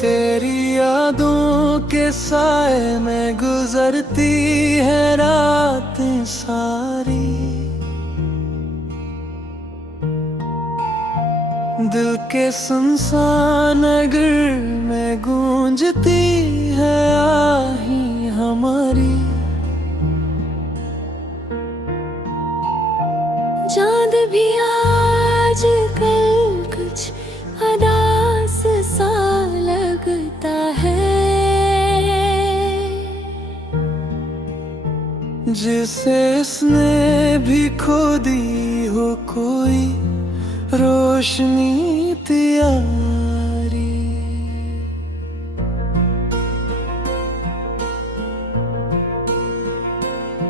तेरी यादों के साए में गुजरती है रातें सारी। दिल के सुनसान नगर में गूंजती है आही हमारी। चांद भी आज कल कुछ अदास सा लगता है, जिसे इसने भी खो दी हो कोई रोशनी त्यारी।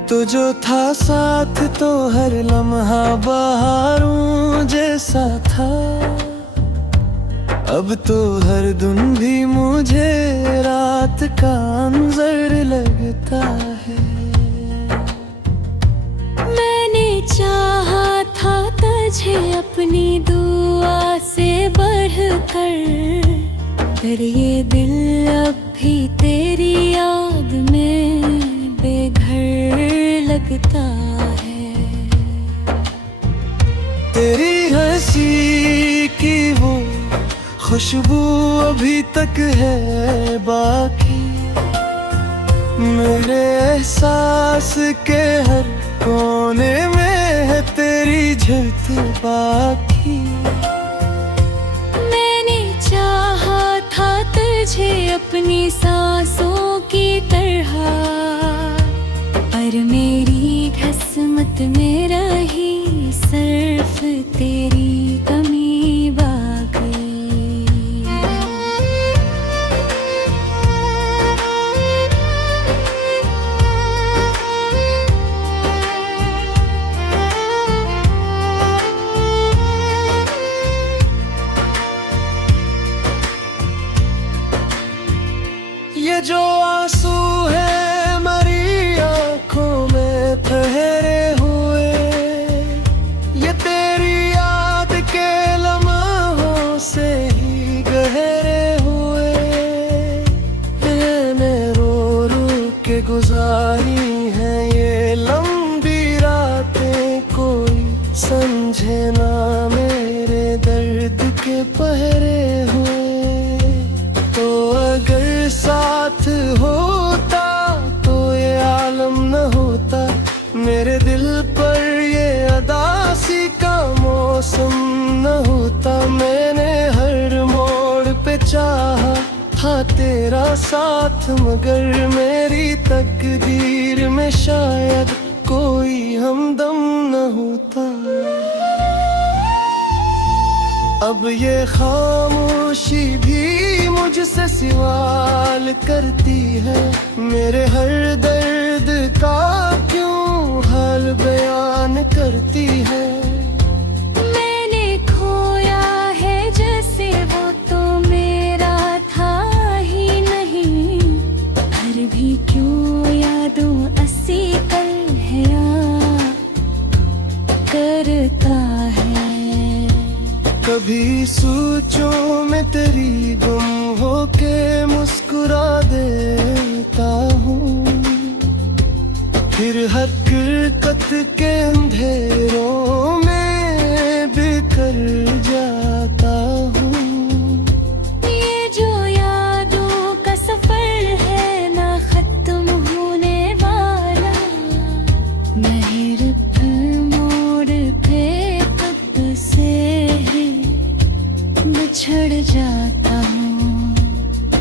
तो जो था साथ तो हर लम्हा बहारों जैसा था, अब तो हर दिन भी मुझे रात का अंजर लगता है। मैंने चाहा था तुझे अपनी दुआ से बढ़कर, पर ये दिल अब भी तेरी याद में बेघर लगता है। तेरी हंसी की वो खुशबू अभी तक है बाकी, मेरे एहसास के हर कोने में है तेरी झलक बाकी। मैंने चाहा था तुझे अपनी सांसों की तरह, पर मेरी किस्मत में रही सिर्फ तेरी कमी बाकी। ये जो आंसू है मरी आंखों में ठहरे हुए, ये तेरी याद के लम्हों से ही गहरे हुए। मैंने रो रो के गुजारी है ये लंबी रातें, कोई समझे ना मेरे दर्द के पहरे हुए। तो अगर साथ होता तो ये आलम न होता, मेरे दिल पर ये अदासी का मौसम न होता। मैंने हर मोड़ पे चाहा था तेरा साथ, मगर मेरी तकदीर में शायद कोई हमदम न होता। अब ये खामोशी भी मुझसे सवाल करती है, मेरे हर दर्द का क्यों हाल बयान करती है। मैंने खोया है जैसे वो तो मेरा था ही नहीं, फिर भी क्यों यादों असी कल है करता है। कभी सोचों में तेरी गुम होके मुस्कुरा देता हूँ, फिर हकीकत के अंधेरों में बिखर जाता हूँ। ये जो यादों का सफर है ना खत्म होने वाला, महर मोड़ पे कब से बिछड़ जाता हूँ।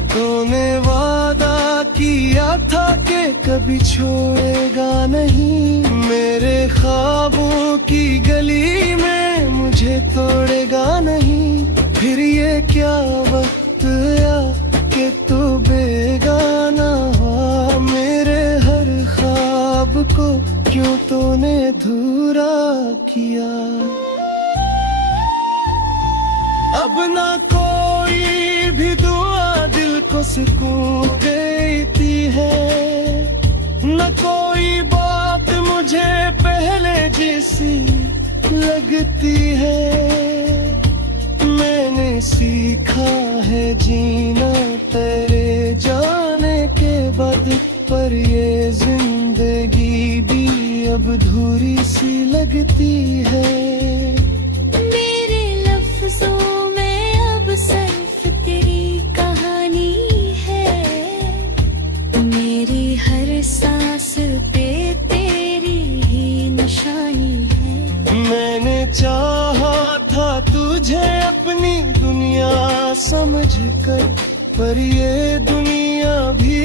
तूने वादा किया था कि कभी छोड़ेगा नहीं, मेरे ख्वाबों की गली में मुझे तोड़ेगा नहीं। फिर ये क्या वक्त आया कि तू बेगाना हुआ, मेरे हर ख्वाब को क्यों तूने अधूरा किया। अब ना कोई भी दुआ दिल को सुकून देती है, न कोई बात मुझे पहले जैसी लगती है। मैंने सीखा है जीना तेरे जाने के बाद, पर ये जिंदगी भी अब अधूरी सी लगती है। मेरे लफ्जों में अब सिर्फ तेरी कहानी है, मेरी हर सांस पे तेरी ही निशानी है। मैंने चाहा था तुझे अपनी दुनिया समझकर, पर ये दुनिया भी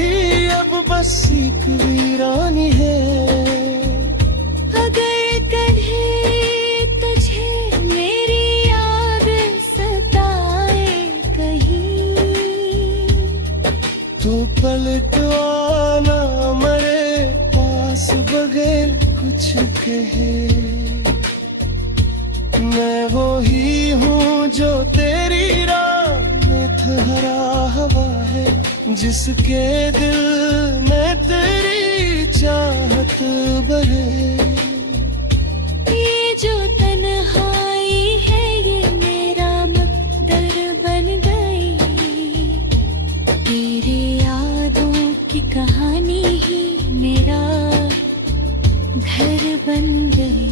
अब बस एक वीरानी है। अगर कभी तुझे मेरी याद सताए कहीं, तू पलट आना मेरे पास बगैर कुछ कहे। मैं वो ही हूँ जो तेरी राह में ठहरा हुआ है, जिसके दिल में तेरी चाहत बहे। ये जो तन्हाई है ये मेरा मकदर बन गई, तेरी यादों की कहानी ही मेरा घर बन गई।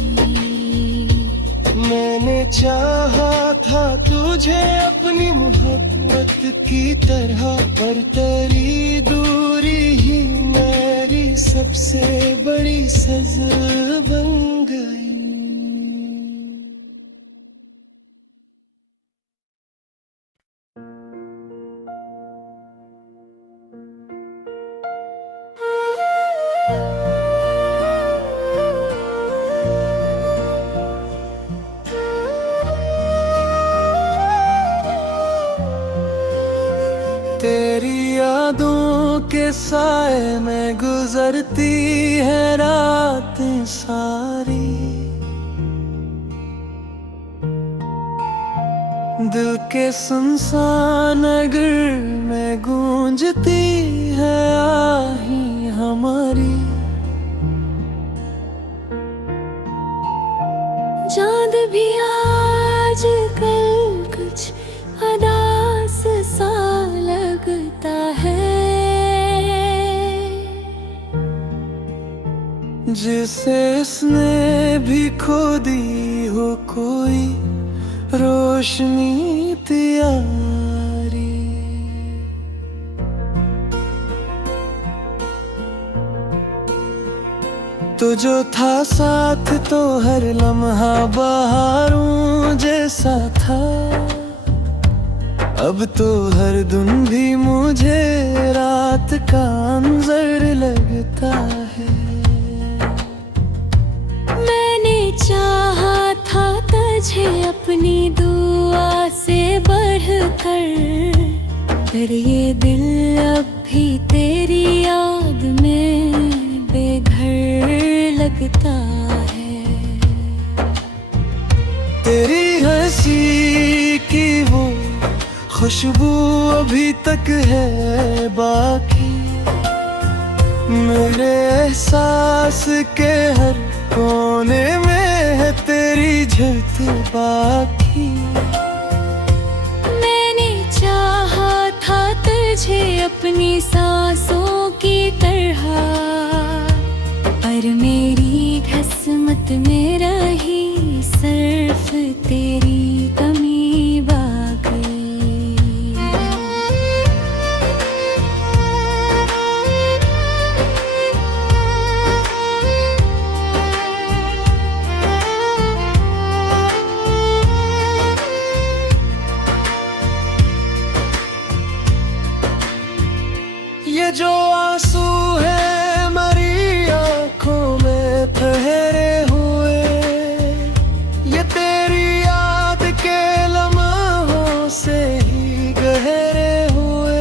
मैंने चाहा था तुझे अपनी मोहब्बत की तरह, पर तेरी दूरी ही मेरी सबसे बड़ी सज़ा बन गई। तेरी यादों के साए में गुजरती है रातें सारी, दिल के सुनसान नगर में गूंजती है आही हमारी। चाँद भी आज कल कुछ अदास सा लगता है, जिसे इसने भी खो दी हो कोई रोशनी त्यारी। तो जो था साथ तो हर लम्हा बहारों जैसा था, अब तो हर दिन भी मुझे रात का अंजर लगता है। मैंने चाहा था तुझे अपनी दुआ से बढ़कर, पर ये दिल अब भी तेरी याद में बेघर लगता है। तेरी हंसी की वो खुशबू अभी तक है बाकी, मेरे एहसास के हर कोने में है तेरी झलक बाकी। मैंने चाहा था तुझे अपनी सांसों की तरह, पर मेरी किस्मत में रही सिर्फ तेरी कमी बाकी। ये जो आंसू है मेरी आंखों में ठहरे हुए, ये तेरी याद के लम्हों से ही गहरे हुए।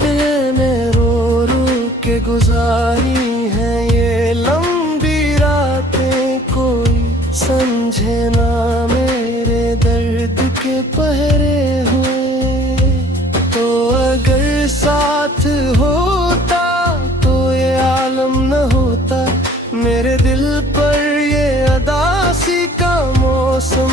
मैंने रो रो के गुजारी है ये लंबी रातें, कोई समझे ना मेरे दर्द के पहरे हुए। तो अगर साथ होता तो ये आलम न होता, मेरे दिल पर ये अदासी का मौसम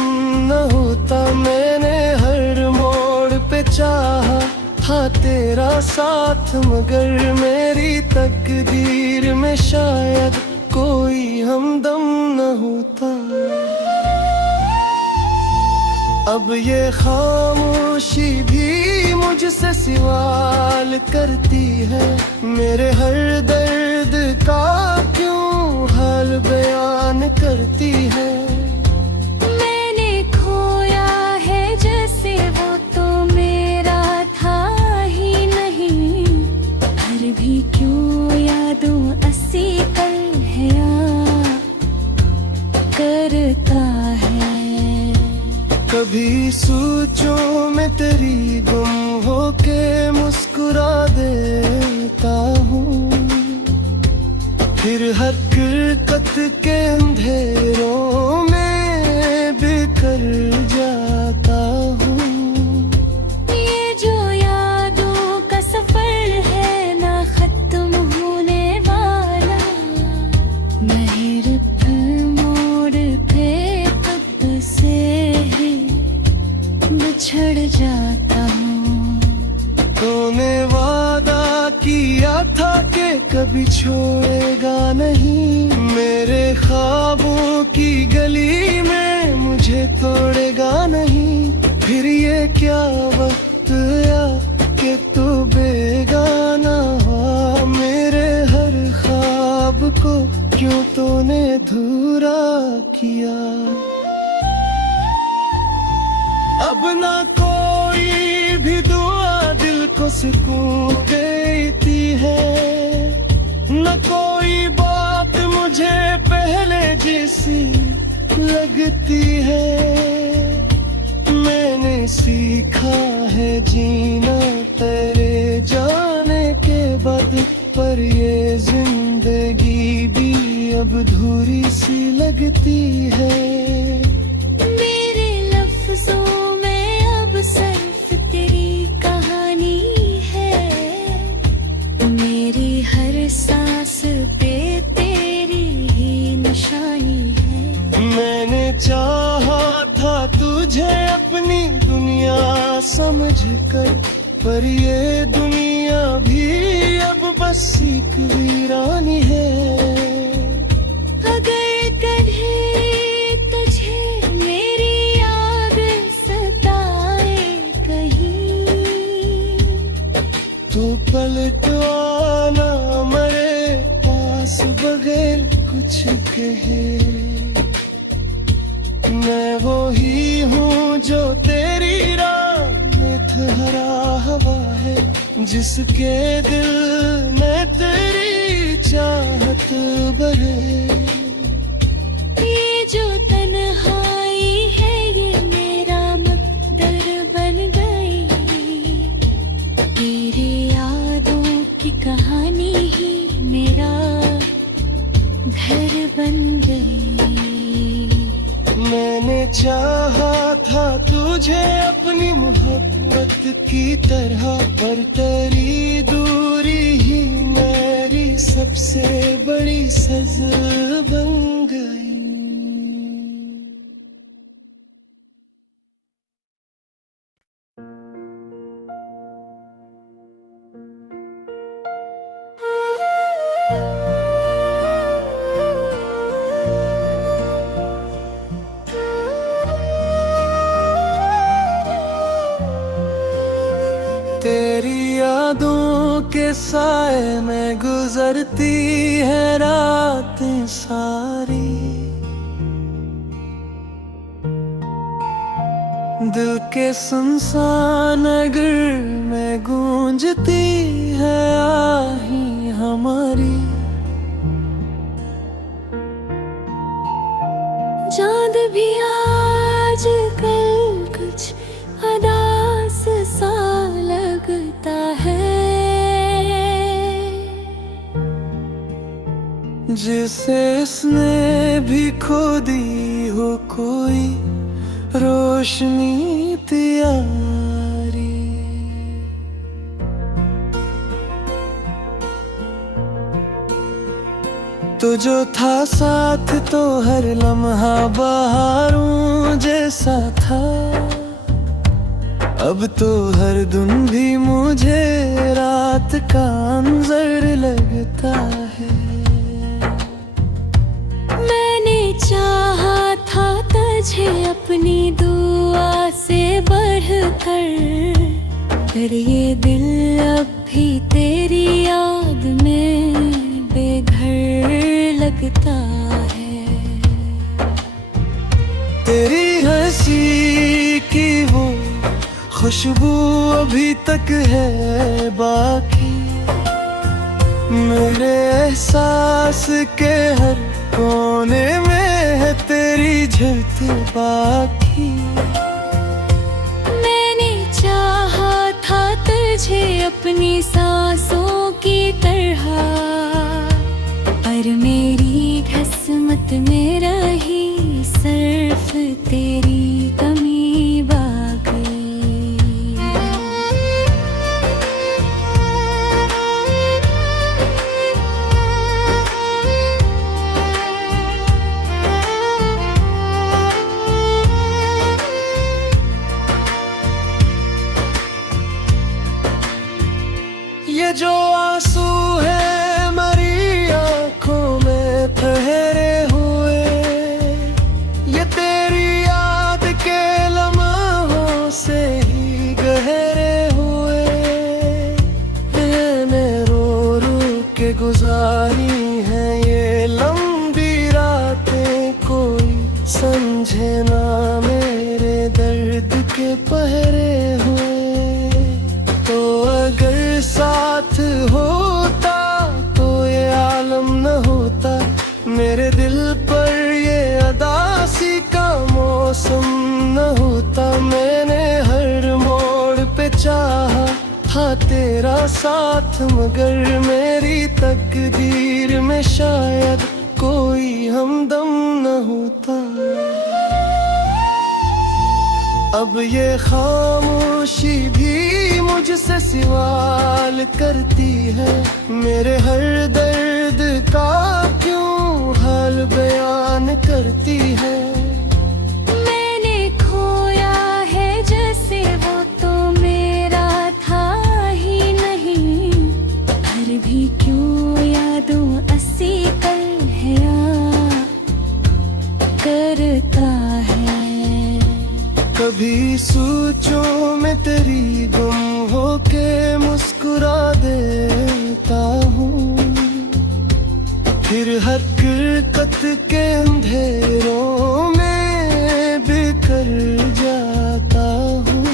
न होता। मैंने हर मोड़ पे चाहा था तेरा साथ, मगर मेरी तकदीर में शायद कोई हमदम न होता। अब ये खामोशी भी मुझसे सवाल करती है, मेरे हर दर्द का क्यों हाल बयान करती है। मैंने खोया है जैसे वो तो मेरा था ही नहीं, फिर भी क्यों यादों असी कल है करता है। कभी सोचों में तेरी गुम होके मुस्कुरा देता हूँ, फिर हकीकत के अंधेरों में बिखर जाता हूँ। ये जो यादों का सफर है ना खत्म होने वाला, महर मोड़ पे कब से ही बिछड़ जाता हूँ। तूने वादा किया था कि कभी छोड़ेगा नहीं, मेरे ख्वाबों की गली में मुझे तोड़ेगा नहीं। फिर ये क्या वक्त आया कि तू बेगाना हुआ, मेरे हर ख्वाब को क्यों तूने अधूरा किया। अब ना कोई भी दुआ दिल को सुकून देती है, न कोई बात मुझे पहले जैसी लगती है। मैंने सीखा है जीना तेरे जाने के बाद, पर ये जिंदगी भी अब अधूरी सी लगती है। मेरे लफ्जों में अब सिर्फ तेरी कहानी है, मेरी हर सांस पे तेरी ही निशानी है। मैंने चाहा था तुझे अपनी दुनिया समझकर, पर ये दुनिया भी अब बस एक वीरानी है। अगर कभी तुझे मेरी याद सताए कहीं, तू पलट आना मरे पास बगैर कुछ कहे। मैं वो ही हूँ जो तेरी राह में ठहरा हवा है, जिसके दिल में तेरी चाहत बहे। ये जो तन्हाई है ये मेरा मकदर बन गई, तेरी यादों की कहानी ही मेरा घर बन गई। मैंने चाहा था तुझे अपनी मोहब्बत की तरह, पर तेरी दूरी ही मेरी सबसे बड़ी सज़ा बन गई। तेरी यादों के साए में गुजरती है रातें सारी, दिल के सुनसान नगर में गूंजती है आही हमारी। चांद भी आज कल कुछ अदास सा लगता है, जिसे इसने भी खो दी हो कोई रोशनी त्यारी। तो जो था साथ तो हर लम्हा बहारों जैसा था, अब तो हर दिन भी मुझे रात का अंजर लगता है। मैंने चाहा था तुझे अपनी दुआ से बढ़कर, पर ये दिल अब भी तेरी याद में बेघर लगता है। तेरी हंसी की वो खुशबू अभी तक है बाकी, मेरे एहसास के हर कोने में है तेरी झलक बाकी। मैंने चाहा था तुझे अपनी सांसों की तरह, पर मेरी किस्मत में रही सिर्फ तेरी कमी बाकी। ये जो आंसू है मेरी आंखों में ठहरे हुए, ये तेरी याद के लम्हों से ही गहरे हुए। मैंने रो रो के गुजारी है ये लंबी रातें, कोई समझे ना मेरे दर्द के पहरे हुए। तो अगर साथ होता तो ये आलम न होता, मेरे दिल पर ये अदासी का मौसम न होता। मैंने हर मोड़ पे चाहा था तेरा साथ, मगर मेरी तकदीर में शायद कोई हमदम न होता। अब ये खामोशी भी मुझसे सवाल करती है, मेरे हर दर्द का क्यों हाल बयान करती है। मैंने खोया है जैसे वो तो मेरा था ही नहीं, पर भी क्यों यादों असी कल है करता है। कभी सोचों में तेरी गुम होके मुस्कुरा देता हूँ, फिर हकीकत के अंधेरों में बिखर जाता हूँ।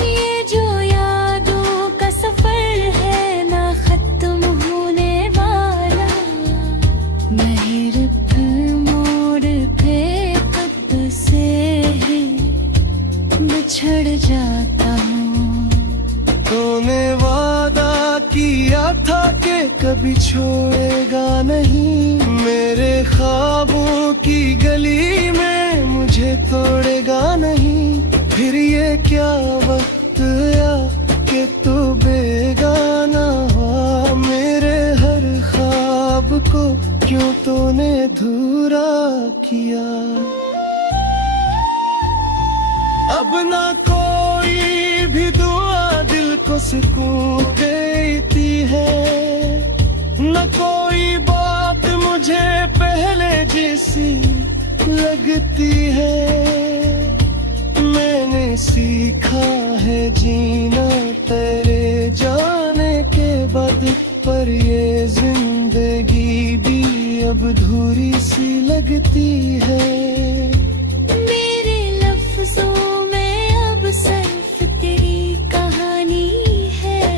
ये जो यादों का सफर है ना खत्म होने वाला, महर मोड़ पे कब से बिछड़ जाता हूँ। तूने वादा किया था कि कभी छोड़ेगा नहीं, मेरे ख्वाबों की गली में मुझे तोड़ेगा नहीं। फिर ये क्या वक्त आया कि तू बेगाना हुआ, मेरे हर ख्वाब को क्यों तूने अधूरा किया। अब ना कोई भी दुआ दिल को सुकून देती है, न कोई बात मुझे पहले जैसी लगती है। मैंने सीखा है जीना तेरे जाने के बाद, पर ये जिंदगी भी अब अधूरी सी लगती है। मेरे लफ्जों में अब सिर्फ तेरी कहानी है,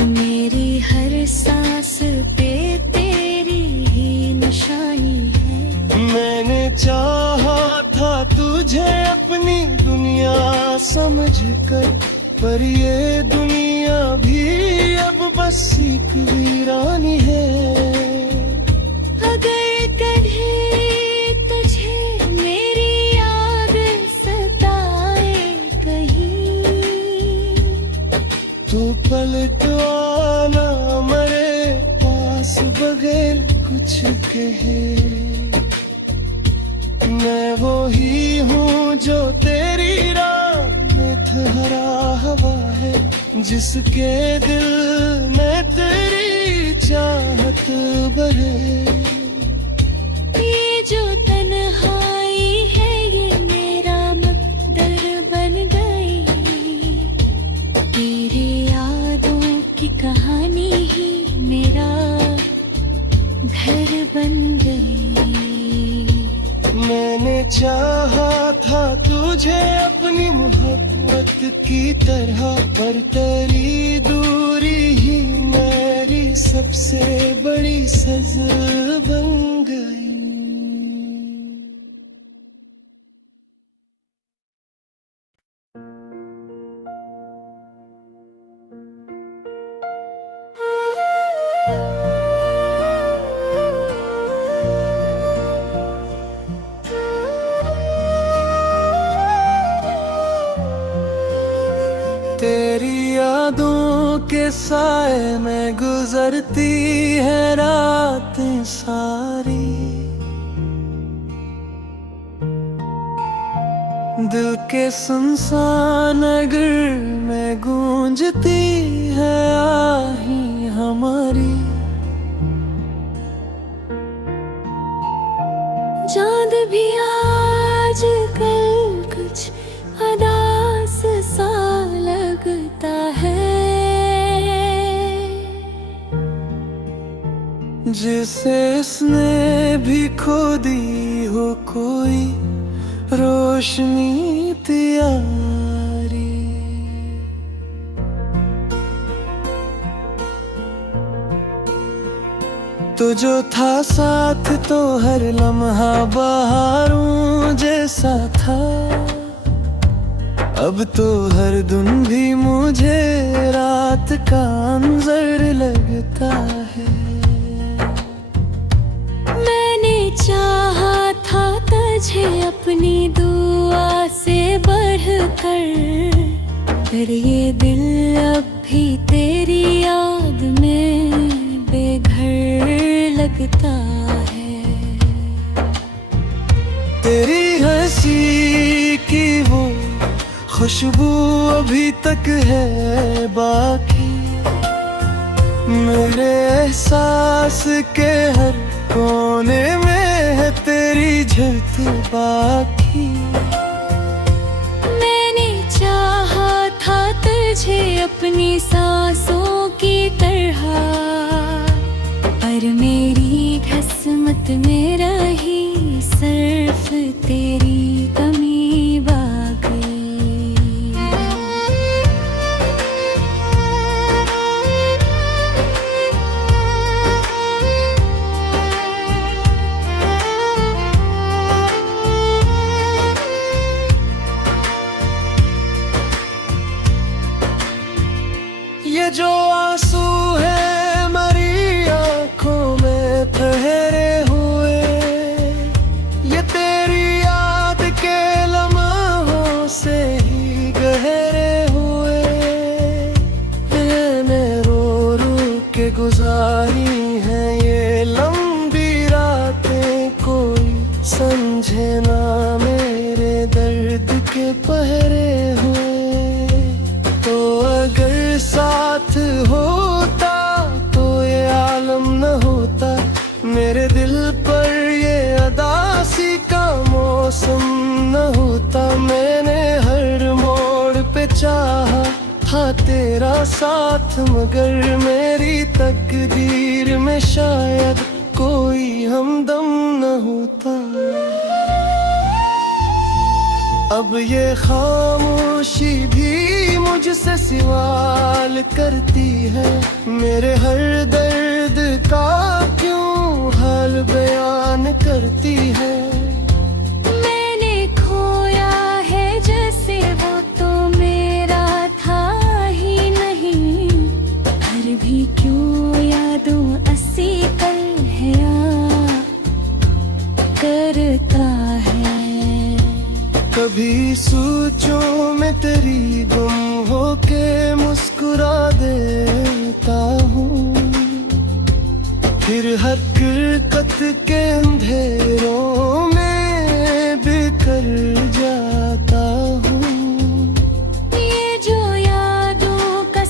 मेरी हर सांस पे तेरी ही निशानी है। मैंने चाहा था तुझे अपनी दुनिया समझकर, पर ये दुनिया भी अब बस एक वीरानी है। अगर कभी तुझे मेरी याद सताए कहीं, तू पलट आना मेरे पास बगैर कुछ कहे। मैं वो ही हूँ जो तेरी राह जिसके दिल में तेरी चाहत बहे। ये जो तन्हाई है ये मेरा मकदर बन गई, तेरे यादों की कहानी ही मेरा घर बन गई। मैंने चाहा था तुझे अपनी मोहब्बत की तरह, पर तेरी दूरी ही मेरी सबसे बड़ी सजा बन गई। तेरी यादों के साए में गुजरती है रातें सारी, दिल के सुनसान नगर में गूंजती है आही हमारी। चांद भी आज कल कुछ अदास सा लगता है, जिसे इसने भी खो दी हो कोई रोशनी त्यारी। तो जो था साथ तो हर लम्हा बहारों जैसा था, अब तो हर दिन भी मुझे रात का अंजर लगता है। मैंने चाहा था तुझे अपनी दुआ से बढ़कर, पर ये दिल अब भी तेरी याद में बेघर लगता है। तेरी हंसी की वो खुशबू अभी तक है बाकी, मेरे एहसास के हर कोने में है तेरी झलक बाकी। मैंने चाहा था तुझे अपनी सांसों की तरह, पर मेरी किस्मत में रही सिर्फ तेरी कमी बाकी। ये जो आंसू है मरी आंखों में ठहरे हुए, ये तेरी याद के लम्हों से ही गहरे हुए। मैंने रो रो के गुजारी है ये लंबी रातें, कोई समझे ना मेरे दर्द के पहरे हुए। तो अगर साथ होता तो ये आलम न होता, मेरे दिल पर ये अदासी का मौसम न होता। मैंने हर मोड़ पे चाहा था तेरा साथ, मगर मेरी तकदीर में शायद कोई हमदम न होता। अब ये खामोशी भी मुझसे सवाल करती है, मेरे हर दर्द का क्यों हाल बयान करती है। मैंने खोया है जैसे वो तो मेरा था ही नहीं, फिर भी क्यों यादों अस्सी कल है करता है। कभी सोचों में तेरी गुम होके मुस्कुरा देता हूँ, फिर हकीकत के अंधेरों में बिखर जाता हूँ। ये जो यादों का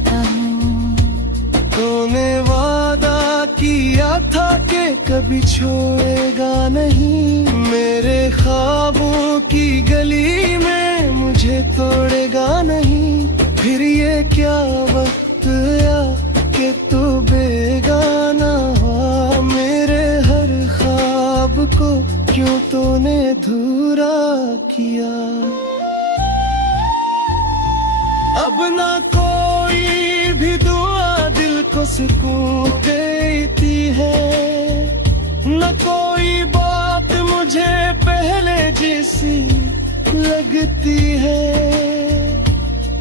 देता हूँ। तूने वादा किया था कि कभी छोड़ेगा नहीं, मेरे ख्वाबों की गली में मुझे तोड़ेगा नहीं। फिर ये क्या वक्त आया कि तू बेगाना हुआ, मेरे हर ख्वाब को क्यों तूने अधूरा किया। अब ना कोई भी दुआ दिल को सुकून देती है, न कोई बात मुझे पहले जैसी लगती है।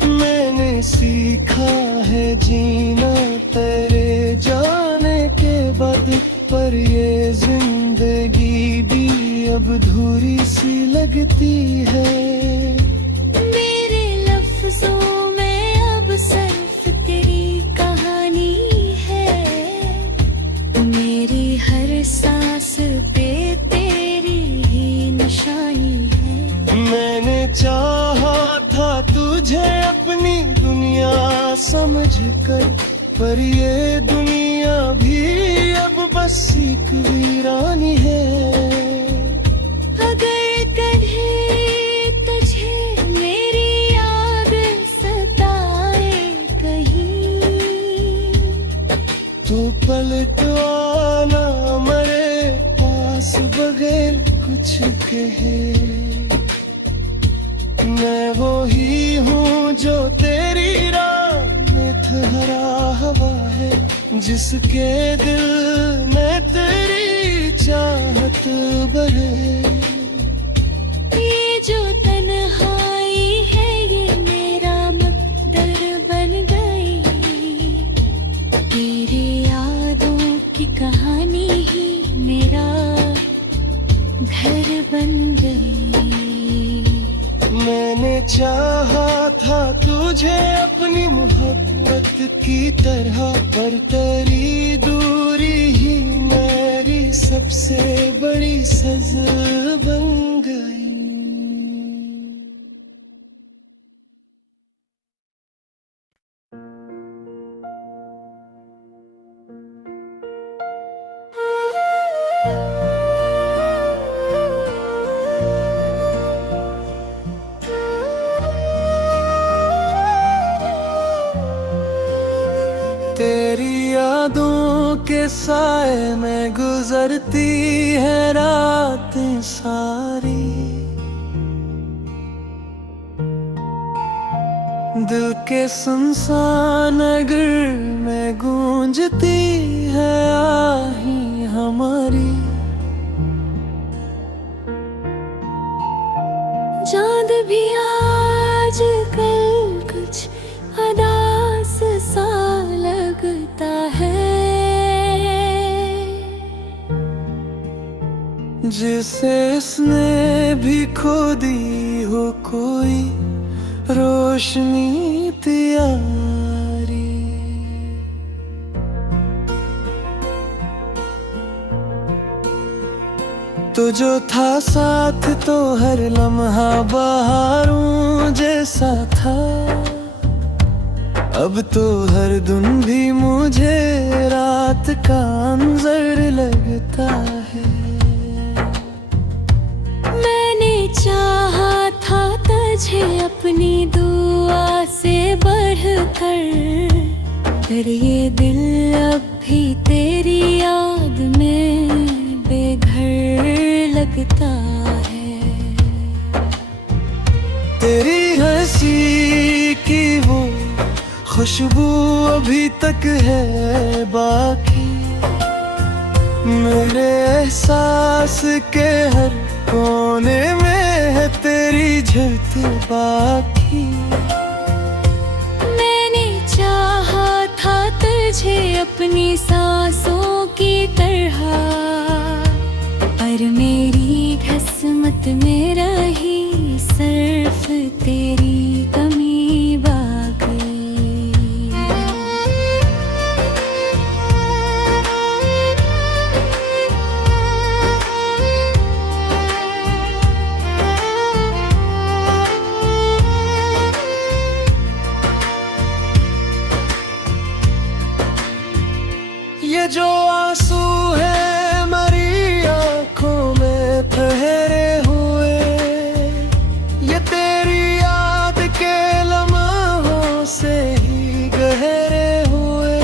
मैंने सीखा है जीना तेरे जाने के बाद, पर ये जिंदगी भी अब अधूरी सी लगती है। मेरे लफ्जों में अब सिर्फ तेरी कहानी है, मेरी हर सांस पे तेरी ही निशानी है। मैंने चाहा था तुझे अपनी दुनिया समझ कर, पर ये दुनिया भी अब बस एक वीरानी है। अगर कभी तुझे मेरी याद सताए कहीं, तू पलट आना मेरे पास बगैर कुछ कहे। मैं वो ही हूँ जो तेरी राह में ठहरा हवा है, जिसके दिल में तेरी चाहत बहे। ये जो तन्हाई है ये मेरा मकदर बन गई, तेरी यादों की कहानी ही मेरा घर बन गई। मैंने चाहा था तुझे अपनी मोहब्बत की तरह, पर तेरी दूरी ही मेरी सबसे बड़ी सज़ा बन गई। तेरी यादों के साए में गुजरती है रातें सारी, दिल के सुनसान नगर में गूंजती है आही हमारी। चांद भी आज कल कुछ अदास सा लगता है, जिसे इसने भी खो दी हो कोई रोशनी त्यारी। तो जो था साथ तो हर लम्हा बहारों जैसा था, अब तो हर दिन भी मुझे रात का अंजर लगता है। मैंने चाहा था तुझे अपनी दुआ से बढ़कर, पर ये दिल अब भी तेरी याद में बेघर लगता है। तेरी हंसी की वो खुशबू अभी तक है बाकी, मेरे एहसास के हर कोने में है तेरी झलक बाकी। मैंने चाहा था तुझे अपनी सांसों की तरह, पर मेरी किस्मत में रही सिर्फ तेरी कमी बाकी। जो आंसू है मरी आंखों में ठहरे हुए, ये तेरी याद के लम्हों से ही गहरे हुए।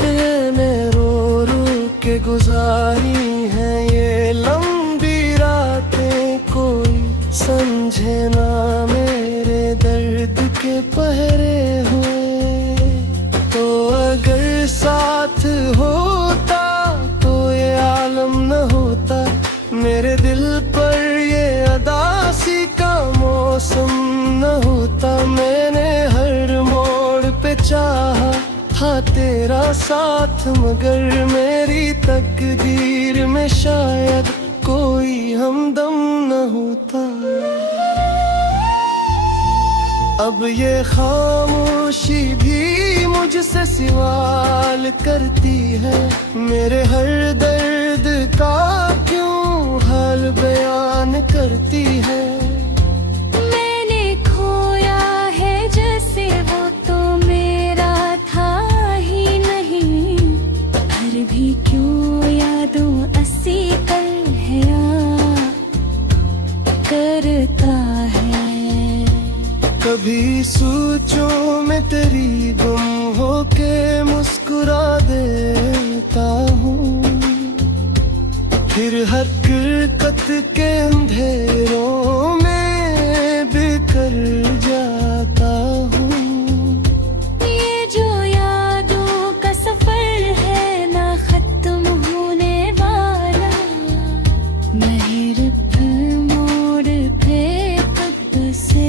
मैंने रो रो के गुजारी है ये लंबी रातें, कोई समझे ना मेरे दर्द के पहरे हुए। तो अगर साथ होता तो ये आलम न होता, मेरे दिल पर ये अदासी का मौसम न होता। मैंने हर मोड़ पे चाहा था तेरा साथ, मगर मेरी तकदीर में शायद कोई हमदम न होता। अब ये खामोशी भी मुझसे सवाल करती है, मेरे हर दर्द का क्यों हाल बयान करती है। मैंने खोया है जैसे वो तो मेरा था ही नहीं, फिर भी क्यों यादों असी कल है करता है। कभी सोचों में तेरी गुम होके मुस्कुरा देता हूँ, फिर हकीकत के अंधेरों में बिखर जाता हूँ। ये जो यादों का सफर है ना खत्म होने वाला, महर मोड़ पे कब से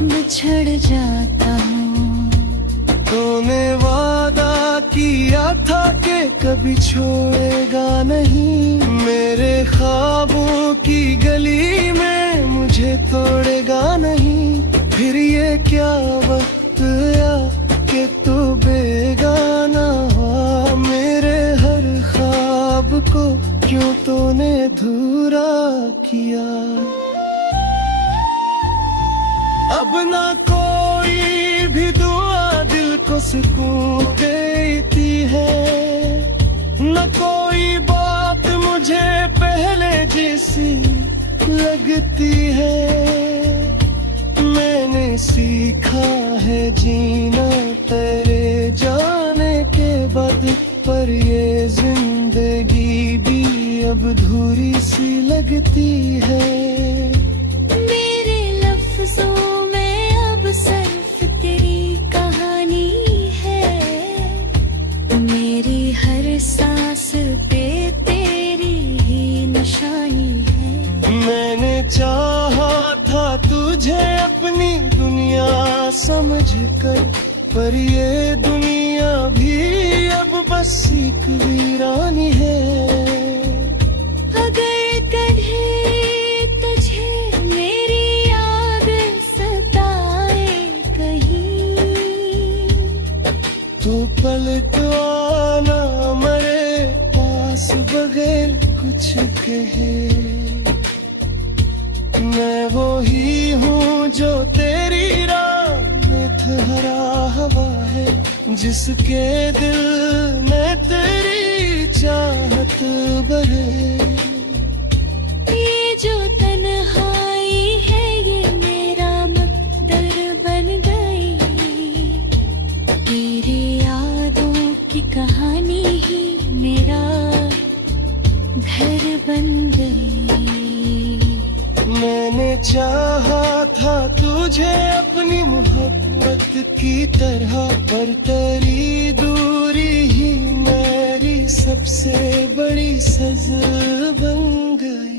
बिछड़ जाता हूँ। तूने वादा किया था कि कभी छोड़ेगा नहीं, मेरे ख्वाबों की गली में मुझे तोड़ेगा नहीं। फिर ये क्या वक्त आया कि तू बेगाना हुआ, मेरे हर ख्वाब को क्यों तूने अधूरा किया। अब ना कोई भी दुआ दिल को सुकून देती है, न कोई बात मुझे पहले जैसी लगती है। मैंने सीखा है जीना तेरे जाने के बाद, पर ये जिंदगी भी अब अधूरी सी लगती है। मेरे लफ्जों में अब सिर्फ तेरी कहानी है, मेरी हर सांस पे तेरी ही निशानी है। मैंने चाहा था तुझे अपनी दुनिया समझकर, पर ये दुनिया भी अब बस एक वीरानी है। अगर कभी तुझे मेरी याद सताए कहीं, तू पलट आना मेरे पास बगैर कुछ कहे। मैं वो ही हूँ जो तेरी राह में ठहरा हवा है, जिसके दिल में तेरी चाहत बहे। ये जो तन्हाई है ये मेरा मकदर बन गई, तेरी यादों की कहानी ही मेरा घर बन गई। मैंने चाहा था तुझे अपनी मोहब्बत की तरह, पर तेरी दूरी ही मेरी सबसे बड़ी सज़ा बन गई।